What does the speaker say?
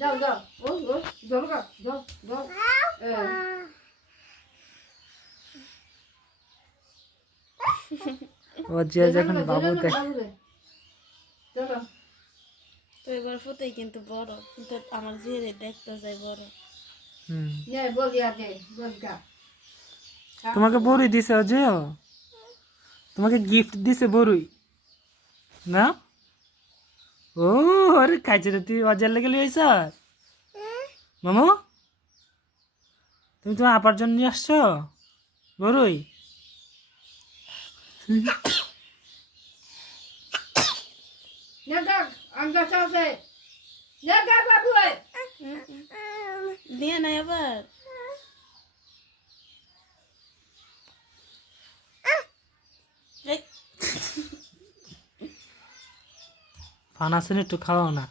যাও যাও ও ও জল গা যাও যাও ও যে যখন বাবু দেখ চলো তো এবার ফুতেই কিন্তু বড়, কিন্তু আমার জিরে দেখতে যায় বড়। নে বলি আগে বলকা তোমাকে বড়ই দিছে অজয়, তোমাকে গিফট দিছে বড়ই না? ও আরে খাইছে রে, তুই অজয়ের লেগে লইছ মামু? তুমি তোমার আপার জন্য নিয়ে আসছো বড়ই? নে দেখ আঙ্গা চাওছে নে দেখ বাবু দিয়ে নাই আবার। এই, ফান আছে না, একটু খাওয়াও না।